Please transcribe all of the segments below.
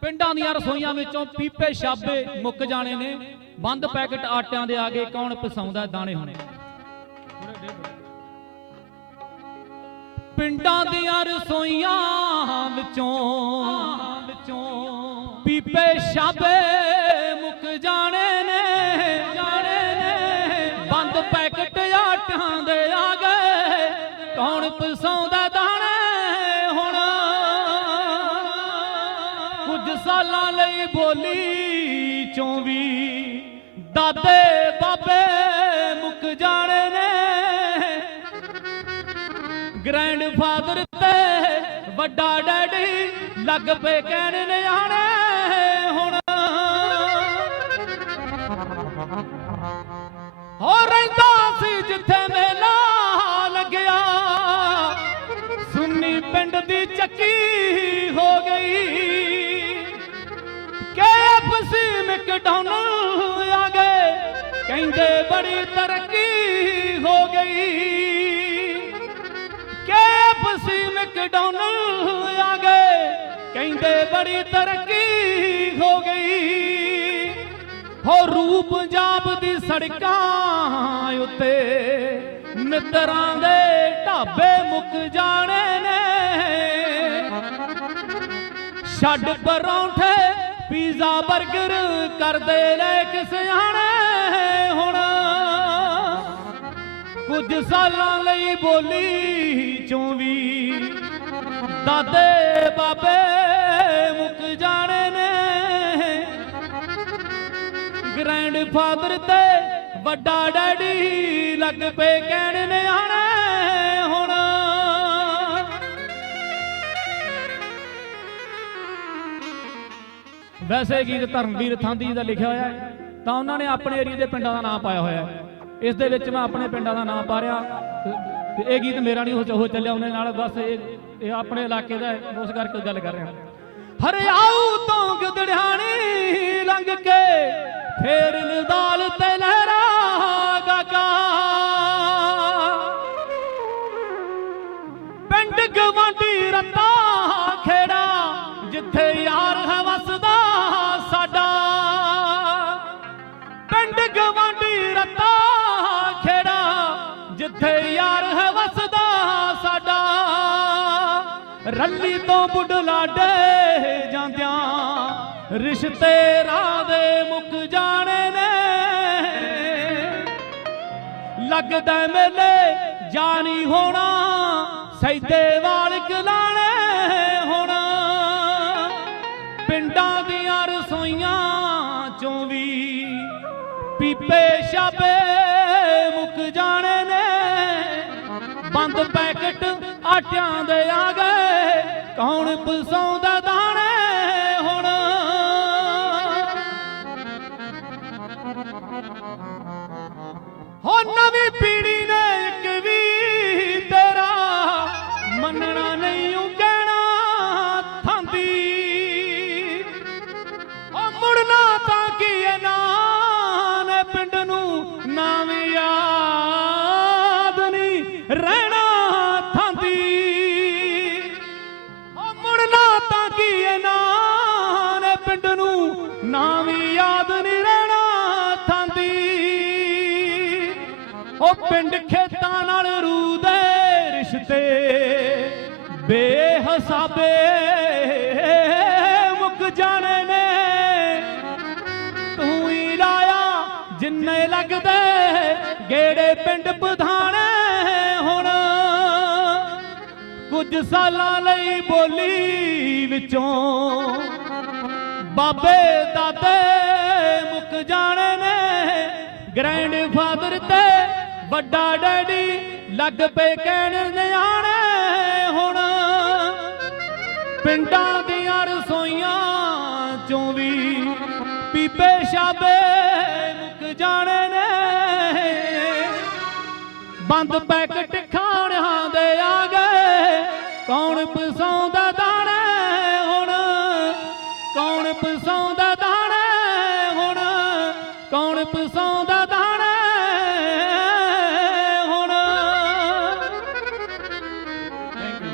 ਪਿੰਡਾਂ ਦੀਆਂ ਰਸੋਈਆਂ ਵਿੱਚੋਂ ਪੀਪੇ ਛਾਬੇ ਮੁੱਕ ਜਾਣੇ ਨੇ। ਬੰਦ ਪੈਕਟ ਆਟਿਆਂ ਦੇ ਆਗੇ ਕੌਣ ਪਸਾਉਂਦਾ ਦਾਣੇ ਹੁਣੇ? ਪਿੰਡਾਂ ਦੀਆਂ ਰਸੋਈਆਂ ਵਿੱਚੋਂ ਵਿੱਚੋਂ ਪੀਪੇ ਛਾਬੇ ਮੁੱਕ ਜਾਣੇ ਕੁਝ ਸਾਲਾਂ ਲਈ ਬੋਲੀ ਚੋਂ ਵੀ। ਦਾਦੇ ਬਾਬੇ ਮੁੱਕ ਜਾਣੇ ਨੇ। ਗ੍ਰੈਂਡ ਫਾਦਰ ਤੇ ਵੱਡਾ ਡੈਡੀ ਲੱਗ ਪਏ ਕਹਿਣ ਨਿਆਣੇ ਹੁਣ। ਹੋ ਰਹਿੰਦਾ ਸੀ ਜਿੱਥੇ ਮੇਲਾ ਲੱਗਿਆ। ਸੁੰਨੀ ਪਿੰਡ ਦੀ ਚੱਕੀ ਕੇਐਫਸੀ ਮੈਕਡੋਨਲ ਆ ਗਏ। ਕਹਿੰਦੇ ਬੜੀ ਤਰੱਕੀ ਹੋ ਗਈ। ਕੇਐਫਸੀ ਮੈਕਡੋਨਲ ਆ ਗਏ। ਕਹਿੰਦੇ ਬੜੀ ਤਰੱਕੀ ਹੋ ਗਈ। ਹੋ ਰੂਪ ਪੰਜਾਬ ਦੀ ਸੜਕਾਂ ਉੱਤੇ ਮਿੱਤਰਾਂ ਦੇ ਢਾਬੇ ਮੁੱਕ ਜਾਣੇ ਨੇ। ਛੱਡ ਪਰੌਂਠੇ ਪੀਜ਼ਾ 버ਗਰ ਕਰਦੇ ਲੈ ਕਿਸਿਆਣੇ ਹੁਣ। ਕੁਝ ਸਾਲਾਂ ਲਈ ਬੋਲੀ ਚੋਂ ਵੀ ਦਾਦੇ ਬਾਬੇ ਮੁੱਕ ਜਾਣੇ ਨੇ। ਗ੍ਰੈਂਡ ਫਾਦਰ ਤੇ ਵੱਡਾ ਡੈਡੀ ਲੱਗ ਪਏ ਕਹਿਣ ਨਿਆਣੇ ਵੈਸੇ ਗੀਤ ਧਰਮਵੀਰ ਥਾਂਦੀ ਦਾ ਲਿਖਿਆ ਹੋਇਆ ਤਾਂ ਉਹਨਾਂ ਨੇ ਆਪਣੇ ਏਰੀਆ ਦੇ ਪਿੰਡਾਂ ਦਾ ਨਾਮ ਪਾਇਆ ਹੋਇਆ ਇਸ ਦੇ ਵਿੱਚ ਮੈਂ ਆਪਣੇ ਪਿੰਡਾਂ ਦਾ ਨਾਮ ਪਾ ਰਿਹਾ, ਤੇ ਇਹ ਗੀਤ ਮੇਰਾ ਨਹੀਂ ਹੋ ਚੱਲਿਆ, ਉਹਨੇ ਨਾਲ ਬਸ ਇਹ ਇਹ ਆਪਣੇ ਇਲਾਕੇ ਦਾ ਉਸ ਕਰਕੇ ਗੱਲ ਕਰ ਰਿਹਾ। ਹਰਿਆਊ ਤੋਂ ਗਦੜਾਣੀ ਲੰਘ ਕੇ ਫੇਰ ਨਦਾਲ ਜਿੱਥੇ ਯਾਰ ਹੈ ਵਸਦਾ ਸਾਡਾ। ਰੱਲੀ ਤੋਂ ਬੁੱਢਲਾਡੇ ਜਾਂਦਿਆਂ ਰਿਸ਼ਤੇ ਰਾਹ ਦੇ ਮੁੱਕ ਜਾਣੇ ਨੇ। ਲੱਗਦਾ ਮੇਲੇ ਜਾਣੀ ਹੋਣਾ ਸੈਦੇ ਵਾਲ ਕਲਾਣੇ ਹੋਣਾ। ਪਿੰਡਾਂ ਦੀਆਂ ਰਸੋਈਆਂ ਚੋਂ ਵੀ ਪੀਪੇ ਛਾਬੇ ਬੰਦ ਪੈਕਟ ਆਟਿਆਂ ਦੇ ਆ ਗਏ। ਕੌਣ ਪਸਾਉਂਦਾ ਪਿੰਡ ਨੂੰ ਨਾਮ ਯਾਦ ਨਹੀਂ ਰਹਿਣਾ ਥਾਂਦੀ ਉਹ ਪਿੰਡ ਖੇਤਾਂ ਨਾਲ ਰੂਦੇ ਰਿਸ਼ਤੇ ਬੇਹਸਾਬੇ ਮੁੱਕ ਜਾਣੇ ਨੇ। ਤੂੰ ਹੀ ਲਾਇਆ ਜਿੰਨੇ ਲੱਗਦੇ ਗੇੜੇ ਪਿੰਡ ਪਧਾਣੇ ਹੁਣ। ਕੁਝ ਸਾਲਾਂ ਲਈ ਬੋਲੀ ਵਿੱਚੋਂ ਬਾਬੇ ਦਾਦੇ ਮੁੱਕ ਜਾਣੇ ਨੇ। ਗ੍ਰੈਂਡ ਫਾਦਰ ਤੇ ਵੱਡਾ ਡੈਡੀ ਲੱਗ ਪਏ ਕਹਿਣ ਨਿਆਣੇ ਹੁਣ। ਪਿੰਡਾਂ ਦੀਆਂ ਰਸੋਈਆਂ ਚੋਂ ਵੀ ਪੀਪੇ ਸ਼ਾਬੇ ਮੁੱਕ ਜਾਣੇ ਨੇ। ਬੰਦ ਪੈਕਟ ਪਸਾਉਂਦਾ ਦਾਣੇ ਹੁਣ, ਕੌਣ ਪਸਾਉਂਦਾ ਦਾਣੇ ਹੁਣ? ਥੈਂਕ ਯੂ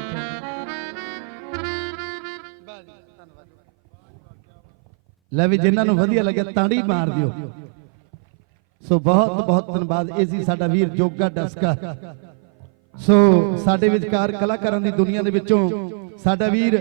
ਲੈ ਵੀ ਜਿਨ੍ਹਾਂ ਨੂੰ ਵਧੀਆ ਲੱਗਿਆ ਤਾੜੀ ਮਾਰ ਦਿਓ। ਸੋ ਬਹੁਤ ਬਹੁਤ ਧੰਨਵਾਦ। ਇਹ ਸੀ ਸਾਡਾ ਵੀਰ ਜੋਗਾ ਡਸਕਾ। ਸੋ ਸਾਡੇ ਵਿਚਕਾਰ ਕਲਾਕਾਰਾਂ ਦੀ ਦੁਨੀਆ ਦੇ ਵਿੱਚੋਂ ਸਾਡਾ ਵੀਰ